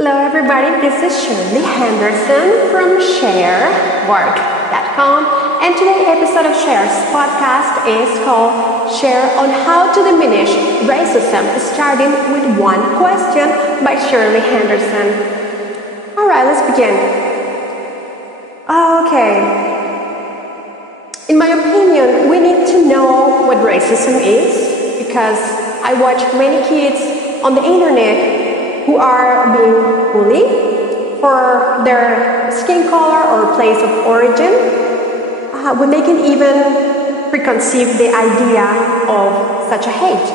Hello everybody, this is Shirley Henderson from Sher.com, and today's episode of Sher's podcast is called Sher on how to diminish racism, starting with one question by Shirley Henderson. Alright, let's begin. Okay. In my opinion, we need to know what racism is, because I watch many kids on the internet who are being bullied for their skin color or place of origin, when they can even preconceive the idea of such a hate.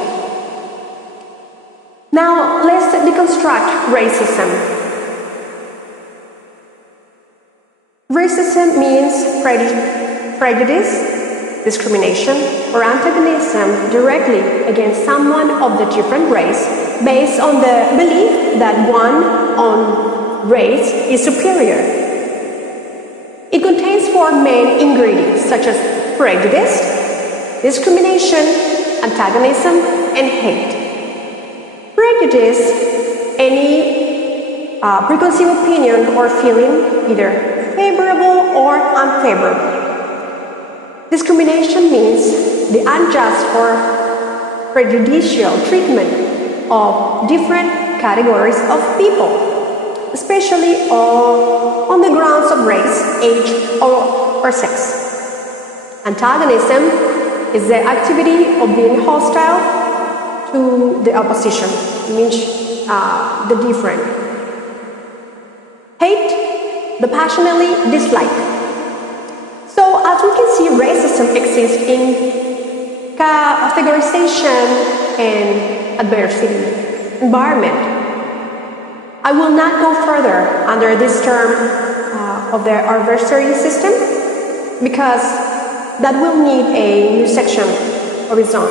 Now, let's deconstruct racism. Racism means prejudice, discrimination, or antagonism directly against someone of the different race based on the belief that one on race is superior. It contains four main ingredients such as prejudice, discrimination, antagonism, and hate. Prejudice, any preconceived opinion or feeling, either favorable or unfavorable. Discrimination means the unjust or prejudicial treatment of different categories of people, especially on the grounds of race, age, or sex. Antagonism is the activity of being hostile to the opposition, means the different. Hate, the passionately dislike. So as we can see, racism exists in categorization and adversity environment. I will not go further under this term of the adversary system, because that will need a new section of its own.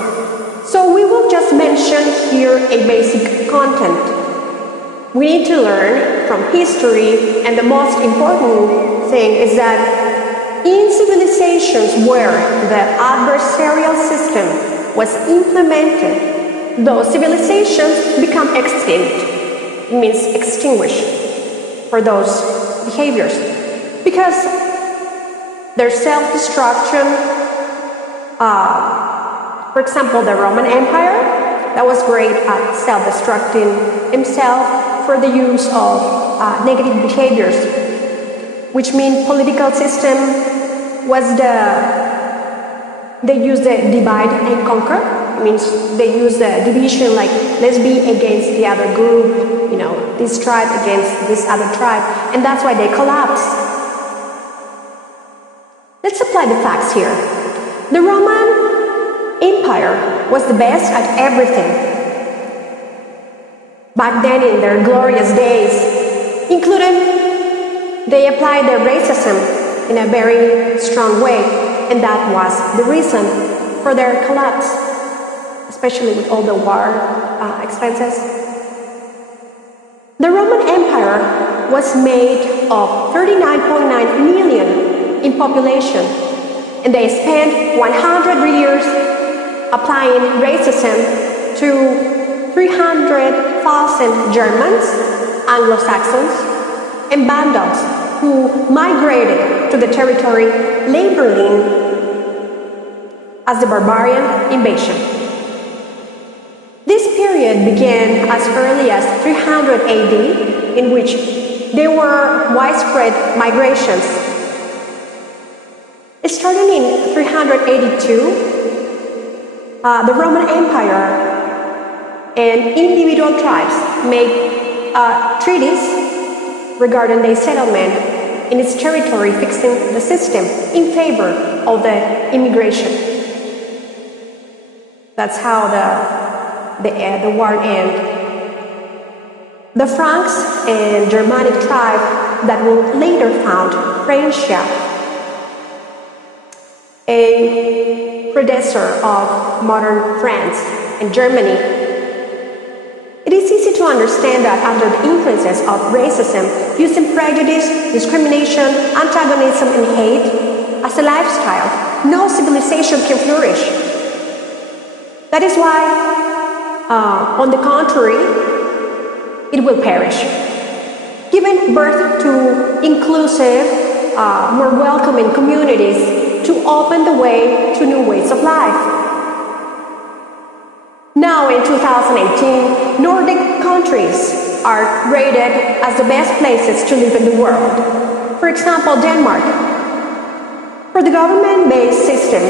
So we will just mention here a basic content. We need to learn from history, and the most important thing is that in civilizations where the adversarial system was implemented, those civilizations become extinct. It means extinguished for those behaviors, because their self-destruction, for example, the Roman Empire, that was great at self-destructing himself for the use of negative behaviors, which means political system was they use the divide and conquer. It means they use the division, like let's be against the other group, this tribe against this other tribe, and that's why they collapse. Let's apply the facts here. The Roman Empire was the best at everything back then in their glorious days, including they applied their racism in a very strong way, and that was the reason for their collapse, especially with all the war expenses. The Roman Empire was made of 39.9 million in population, and they spent 100 years applying racism to 300,000 Germans, Anglo-Saxons, and Vandals who migrated to the territory, labeling as the barbarian invasion. This period began as early as 300 AD, in which there were widespread migrations. Starting in 382, the Roman Empire and individual tribes made treaties regarding the settlement in its territory, fixing the system in favor of the immigration. That's how the war ended. The Franks and Germanic tribe that will later found Francia, a predecessor of modern France and Germany. It is easy to understand that under the influences of racism, using prejudice, discrimination, antagonism, and hate as a lifestyle, no civilization can flourish. That is why, on the contrary, it will perish. giving birth to inclusive, more welcoming communities to open the way to new ways of life. Now in 2018, Nordic countries are rated as the best places to live in the world. For example, Denmark. For the government-based system,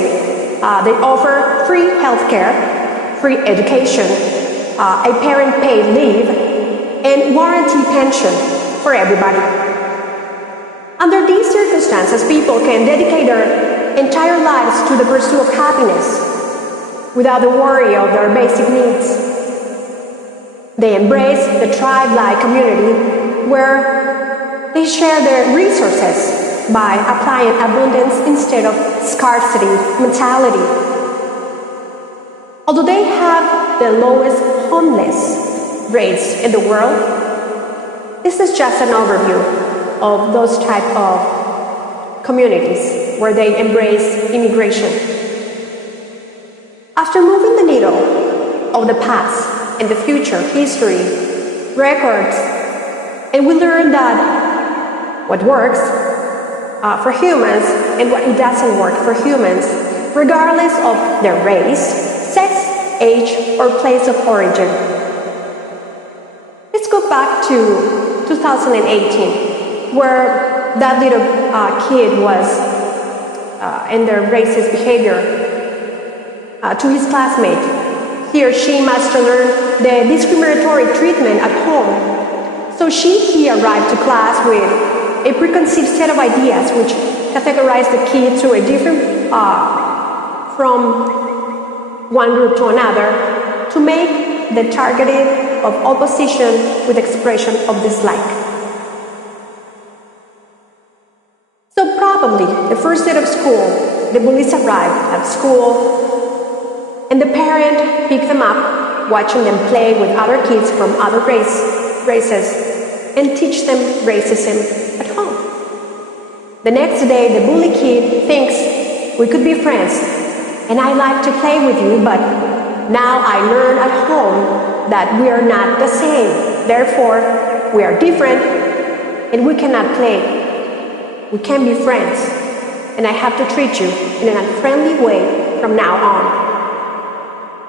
they offer free healthcare, free education, a parent-paid leave, and warranty pension for everybody. Under these circumstances, people can dedicate their entire lives to the pursuit of happiness without the worry of their basic needs. They embrace the tribe-like community where they share their resources by applying abundance instead of scarcity mentality. Although they have the lowest homeless rates in the world, this is just an overview of those type of communities where they embrace immigration. After moving the needle of the past and the future, history, records, and we learn that what works for humans and what it doesn't work for humans, regardless of their race, sex, age, or place of origin. Let's go back to 2018, where that little kid was in their racist behavior to his classmate. He or she must learn the discriminatory treatment at home. So he arrived to class with a preconceived set of ideas which categorize the kid to a different from one group to another to make the targeting of opposition with expression of dislike. So probably the first day of school, the bullies arrived at school and the parent picked them up, watching them play with other kids from other races and teach them racism at home. The next day, the bully kid thinks, we could be friends, and I like to play with you, but now I learn at home that we are not the same. Therefore, we are different, and we cannot play. We can't be friends, and I have to treat you in an unfriendly way from now on.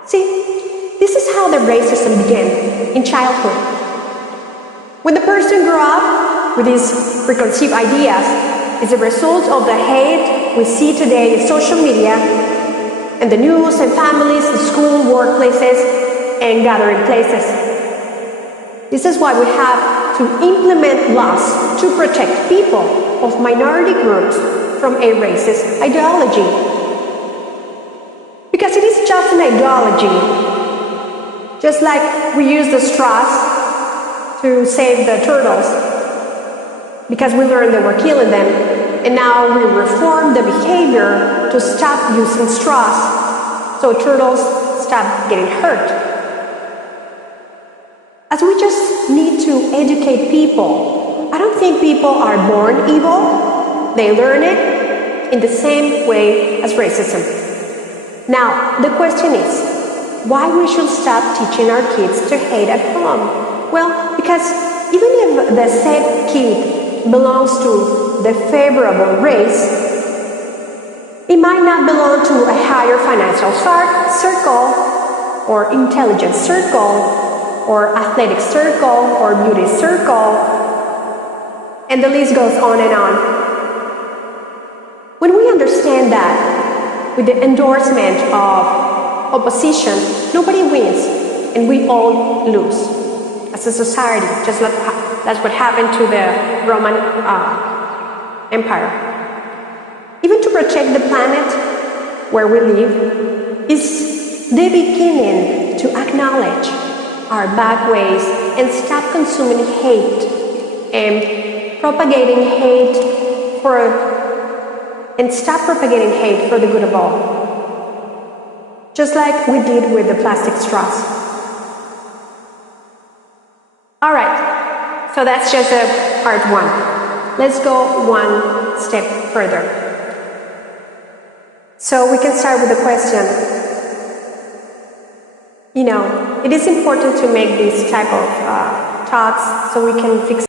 See, this is how the racism began in childhood. When the person grew up with these preconceived ideas, it's a result of the hate we see today in social media and the news and families, the school, workplaces, and gathering places. This is why we have to implement laws to protect people of minority groups from a racist ideology. Because it is just an ideology. Just like we use the straws to save the turtles because we learned that we're killing them, and now we reform the behavior to stop using straws so turtles stop getting hurt. As we just need to educate people. I don't think people are born evil. They learn it in the same way as racism. Now, the question is, why we should stop teaching our kids to hate at home? Well, because even if the said kid belongs to the favorable race, it might not belong to a higher financial circle, or intelligence circle, or athletic circle, or beauty circle, and the list goes on and on. When we understand that, with the endorsement of opposition, nobody wins, and we all lose as a society, just like that's what happened to the Roman Empire. Even to protect the planet where we live is the beginning to acknowledge our bad ways and stop consuming hate and propagating hate for the good of all. Just like we did with the plastic straws. Alright, so that's just a part one. Let's go one step further. So we can start with the question. You know, it is important to make these type of talks so we can fix